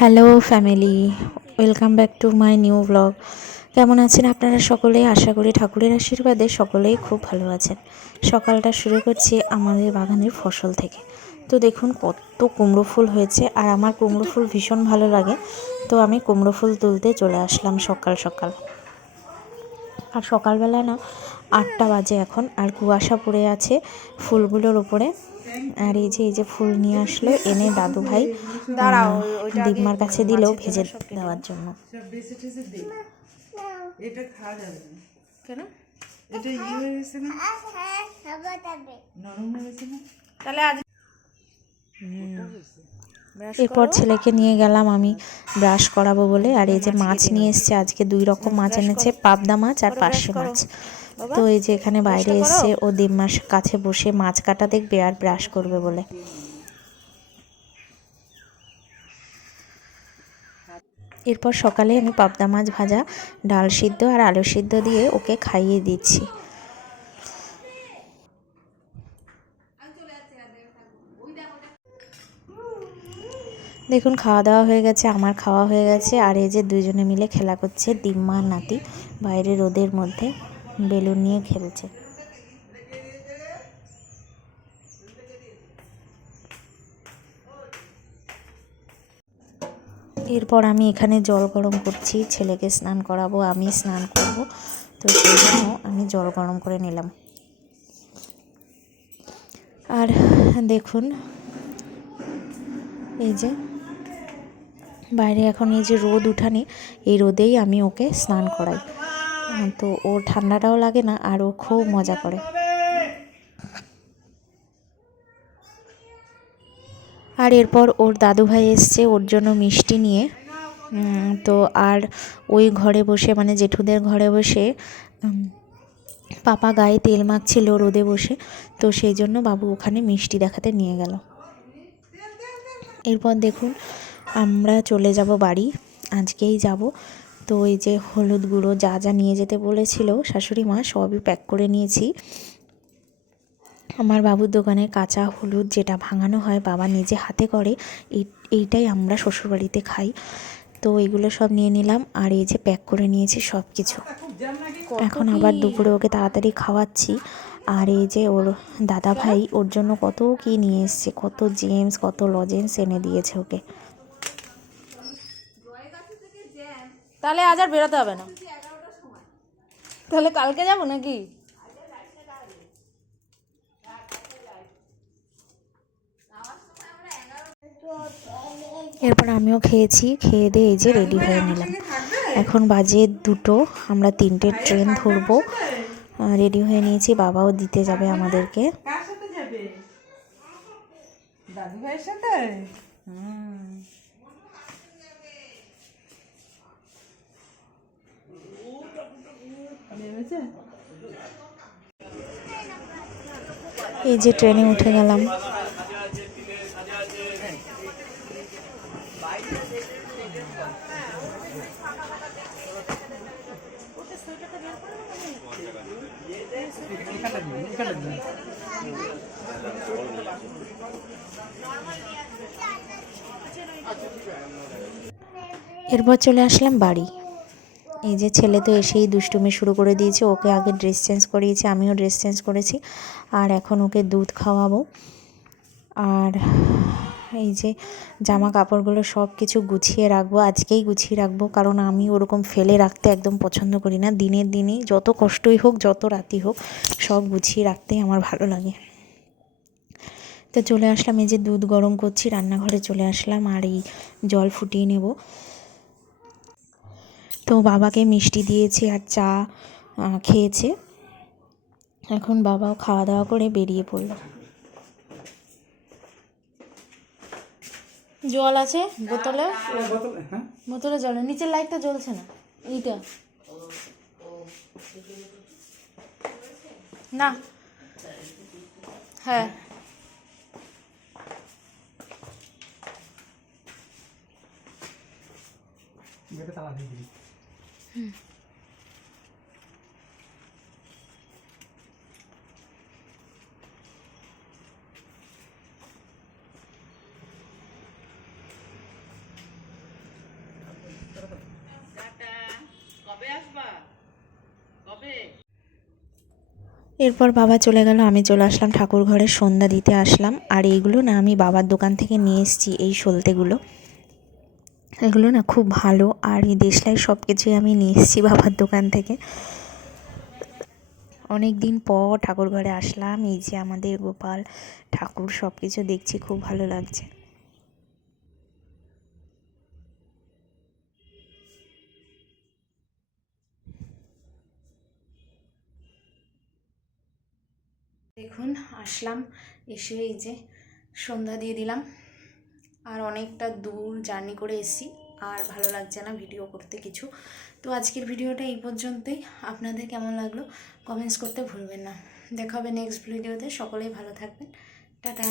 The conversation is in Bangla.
Hello family, welcome back to my new blog. কেমন আছেন আপনারা সকলেই? আশা করি ঠাকুরের আশীর্বাদে সকলেই খুব ভালো আছেন। সকালটা শুরু করছি আমাদের বাগানের ফসল থেকে। তো দেখুন কত কুমড়ো ফুল হয়েছে, আর আমার কুমড়ো ফুল ভীষণ ভালো লাগে। তো আমি কুমড়ো ফুল তুলতে চলে আসলাম সকাল সকাল। আর সকালবেলা না 8টা বাজে এখন, আর কুয়াশা পড়ে আছে ফুলগুলোর উপরে। আর এই যে ফুল নিয়ে আসলো, এনে দাদু ভাই দিম্মার কাছে দিল ভেজে দেওয়ার জন্য। এটা খাওয়া যাবে না কেন? এটা ইয়ে হয়ে গেছে না, নরম হয়ে গেছে না, তাহলে আজ এরপর ছেলেকে নিয়ে গেলাম আমি ব্রাশ করাবো বলে। আর এই যে মাছ নিয়ে এসছে, আজকে 2 রকম মাছ এনেছে, পাবদা মাছ আর পার্শে মাছ। তো এই যে এখানে বাইরে এসে ও দিম্মার কাছে বসে মাছ কাটা দেখবে আর ব্রাশ করবে বলে। এরপর সকালে আমি পাবদা মাছ ভাজা, ডাল সিদ্ধ আর আলু সিদ্ধ দিয়ে ওকে খাইয়ে দিচ্ছি। দেখুন খাওয়া দাওয়া হয়ে গেছে, আমার খাওয়া হয়ে গেছে। আর এই যে দুজনে মিলে খেলা করছে, দিম্মা আর নাতি বাইরে রোদের মধ্যে বেলুন নিয়ে খেলছে। এরপর আমি এখানে জল গরম করছি, ছেলেকে স্নান করাবো, আমি স্নান করব। তো সেই জন্য আমি জল গরম করে নিলাম। আর দেখুন এই যে বাইরে এখন এই যে রোদ উঠানে, এই রোদেই আমি ওকে স্নান করাই। তো ওর ঠান্ডাটাও লাগে না, আর ও খুব মজা করে। আর এরপর ওর দাদু ভাই এসছে ওর জন্য মিষ্টি নিয়ে। তো আর ওই ঘরে বসে, মানে জেঠুদের ঘরে বসে পাপা গায়ে তেল মাখছিল রোদে বসে। তো সেই জন্য বাবু ওখানে মিষ্টি দেখাতে নিয়ে গেল। এরপর দেখুন আমরা চলে যাব বাড়ি, আজকেই যাব। তো এই যে হলুদ গুঁড়ো যা যা নিয়ে যেতে বলেছিল শাশুড়ি মা, সবই প্যাক করে নিয়েছি। আমার বাবুর দোকানে কাঁচা হলুদ যেটা ভাঙানো হয়, বাবা নিজে হাতে করে, এইটাই আমরা শ্বশুরবাড়িতে খাই। তো এগুলো সব নিয়ে নিলাম, আর এই যে প্যাক করে নিয়েছি সব কিছু। এখন আবার দুপুরে ওকে তাড়াতাড়ি খাওয়াচ্ছি। আর এই যে ওর দাদা ভাই ওর জন্য কত কি নিয়ে এসছে, কত জেমস, কত লজেন্স এনে দিয়েছে ওকে। তাহলে আজ আর বেরোতে হবে না, তাহলে কালকে যাবো নাকি? এরপর আমিও খেয়েছি, খেয়ে দিয়ে এই যে রেডি হয়ে নিলাম। এখন বাজে 2টো, আমরা 3টে ট্রেন ধরবো। রেডি হয়ে নিয়েছি, বাবাও দিতে যাবে আমাদেরকে। কার সাথে যাবে? দাদু ভাইয়ের সাথে। নেমেছে? এই যে ট্রেনে উঠে গেলাম। এরপর চলে আসলাম বাড়ি। এই যে ছেলে তো এসেই দুষ্টুমি শুরু করে দিয়েছে, ওকে আগে ড্রেস চেঞ্জ করিয়েছি, আমিও ড্রেস চেঞ্জ করেছি। আর এখন ওকে দুধ খাওয়াবো। আর এই যে জামা কাপড়গুলো সব কিছু গুছিয়ে রাখবো, আজকেই গুছিয়ে রাখবো, কারণ আমি ওরকম ফেলে রাখতে একদম পছন্দ করি না। দিনের দিনই যত কষ্টই হোক, যত রাতি হোক, সব গুছিয়ে রাখতেই আমার ভালো লাগে। তো চলে আসলাম, এই যে দুধ গরম করছি, রান্নাঘরে চলে আসলাম। আর এই জল ফুটিয়ে নেব। তো বাবাকে মিষ্টি দিয়েছি আর চা খেয়েছে। এখন বাবাও খাওয়া দাওয়া করে বেরিয়ে পড়ল। জল আছে বোতলে, বোতলে জল নেই। নিচের লাইটটা জ্বলছে না, এইটা না। হ্যাঁ এরপর বাবা চলে গেল, আমি চলে আসলাম ঠাকুর ঘরে সন্ধ্যা দিতে আসলাম। আর এইগুলো না আমি বাবার দোকান থেকে নিয়ে এসেছি, এই সলতেগুলো। এগুলো না খুব ভালো। আর এই দেশলাই সব কিছুই আমি নিয়ে এসেছি বাবার দোকান থেকে। অনেক দিন পর ঠাকুর ঘরে আসলাম, এই যে আমাদের গোপাল ঠাকুর সব কিছু দেখছি, খুব ভালো লাগছে। দেখুন আসলাম, এসে এই যে সন্ধ্যা দিয়ে দিলাম। আর অনেকটা দূর জার্নি করে এসেছি, আর ভালো লাগছে না ভিডিও করতে কিছু। তো আজকের ভিডিওটা এই পর্যন্তই। আপনাদের কেমন লাগলো কমেন্টস করতে ভুলবেন না। দেখা হবে নেক্সট ভিডিওতে। সকলেই ভালো থাকবেন। টাটা।